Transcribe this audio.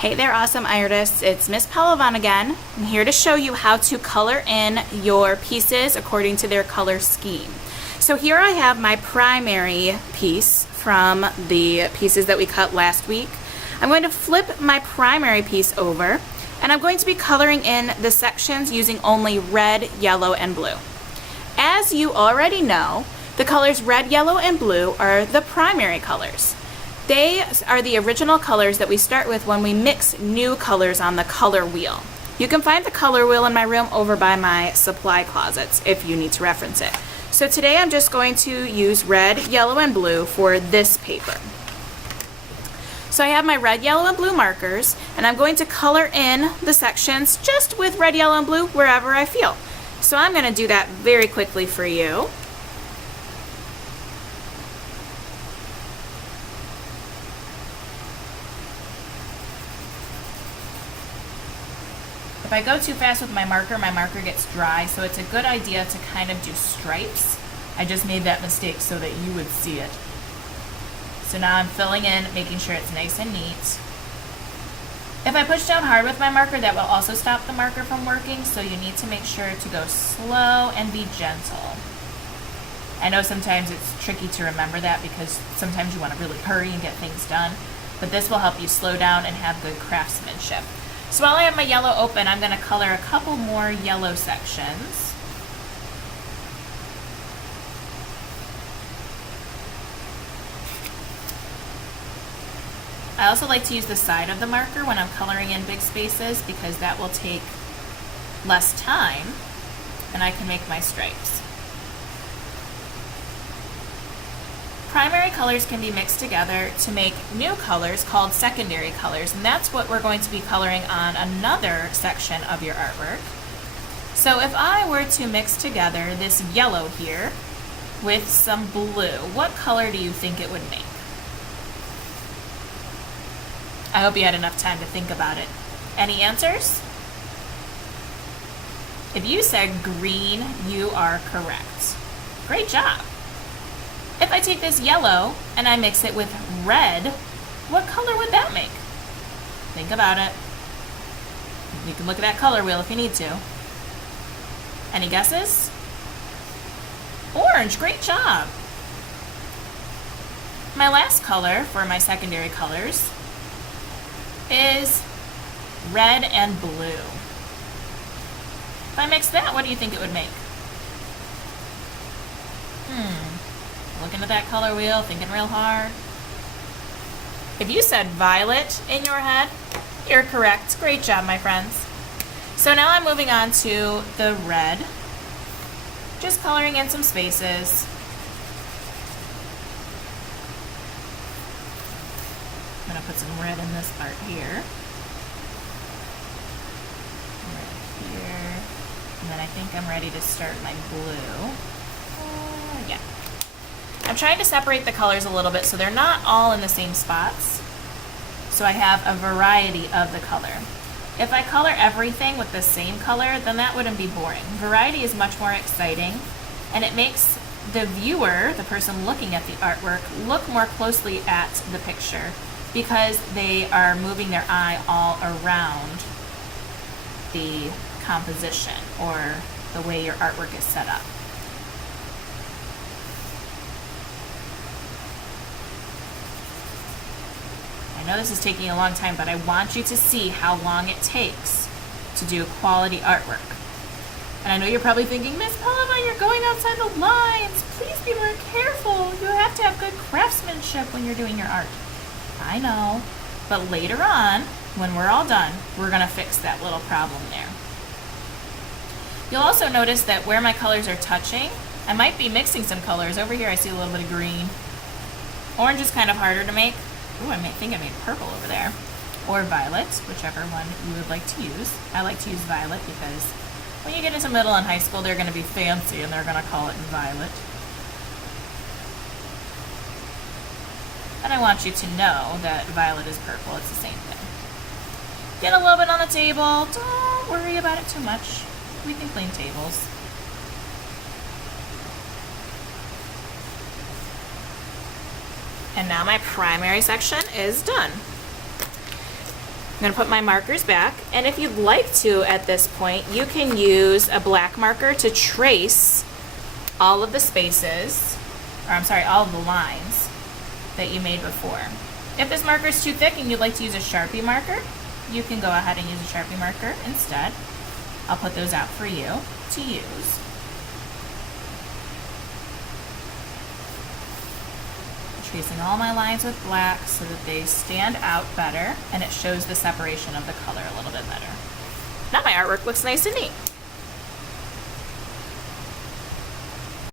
Hey there, awesome artists. It's Miss Pelovan again. I'm here to show you how to color in your pieces according to their color scheme. So here I have my primary piece from the pieces that we cut last week. I'm going to flip my primary piece over, and I'm going to be coloring in the sections using only red, yellow, and blue. As you already know, the colors red, yellow, and blue are the primary colors. They are the original colors that we start with when we mix new colors on the color wheel. You can find the color wheel in my room over by my supply closets if you need to reference it. So today I'm just going to use red, yellow, and blue for this paper. So I have my red, yellow, and blue markers, and I'm going to color in the sections just with red, yellow, and blue wherever I feel. So I'm going to do that very quickly for you. If I go too fast with my marker gets dry, so it's a good idea to kind of do stripes. I just made that mistake so that you would see it. So now I'm filling in, making sure it's nice and neat. If I push down hard with my marker, that will also stop the marker from working, so you need to make sure to go slow and be gentle. I know sometimes it's tricky to remember that because sometimes you want to really hurry and get things done, but this will help you slow down and have good craftsmanship. So while I have my yellow open, I'm going to color a couple more yellow sections. I also like to use the side of the marker when I'm coloring in big spaces because that will take less time and I can make my stripes. Primary colors can be mixed together to make new colors called secondary colors, and that's what we're going to be coloring on another section of your artwork. So if I were to mix together this yellow here with some blue, what color do you think it would make? I hope you had enough time to think about it. Any answers? If you said green, you are correct. Great job. If I take this yellow and I mix it with red, what color would that make? Think about it. You can look at that color wheel if you need to. Any guesses? Orange, great job. My last color for my secondary colors is red and blue. If I mix that, what do you think it would make? Looking at that color wheel, thinking real hard. If you said violet in your head, you're correct. Great job, my friends. So now I'm moving on to the red. Just coloring in some spaces. I'm going to put some red in this part here. Red here. And then I think I'm ready to start my blue. Yeah. I'm trying to separate the colors a little bit so they're not all in the same spots. So I have a variety of the color. If I color everything with the same color, then that wouldn't be boring. Variety is much more exciting, and it makes the viewer, the person looking at the artwork, look more closely at the picture because they are moving their eye all around the composition or the way your artwork is set up. I know this is taking a long time, but I want you to see how long it takes to do quality artwork. And I know you're probably thinking, Miss Pelovan, you're going outside the lines. Please be more careful. You have to have good craftsmanship when you're doing your art. I know, but later on, when we're all done, we're going to fix that little problem there. You'll also notice that where my colors are touching, I might be mixing some colors. Over here I see a little bit of green. Orange is kind of harder to make. Ooh, I think I made purple over there. Or violet, whichever one you would like to use. I like to use violet because when you get into middle and high school, they're going to be fancy and they're going to call it violet. And I want you to know that violet is purple. It's the same thing. Get a little bit on the table. Don't worry about it too much. We can clean tables. And now my primary section is done. I'm going to put my markers back, and if you'd like to at this point, you can use a black marker to trace all of the spaces, or I'm sorry, all of the lines that you made before. If this marker is too thick and you'd like to use a Sharpie marker, you can go ahead and use a Sharpie marker instead. I'll put those out for you to use. Tracing all my lines with black so that they stand out better and it shows the separation of the color a little bit better. Now my artwork looks nice and neat.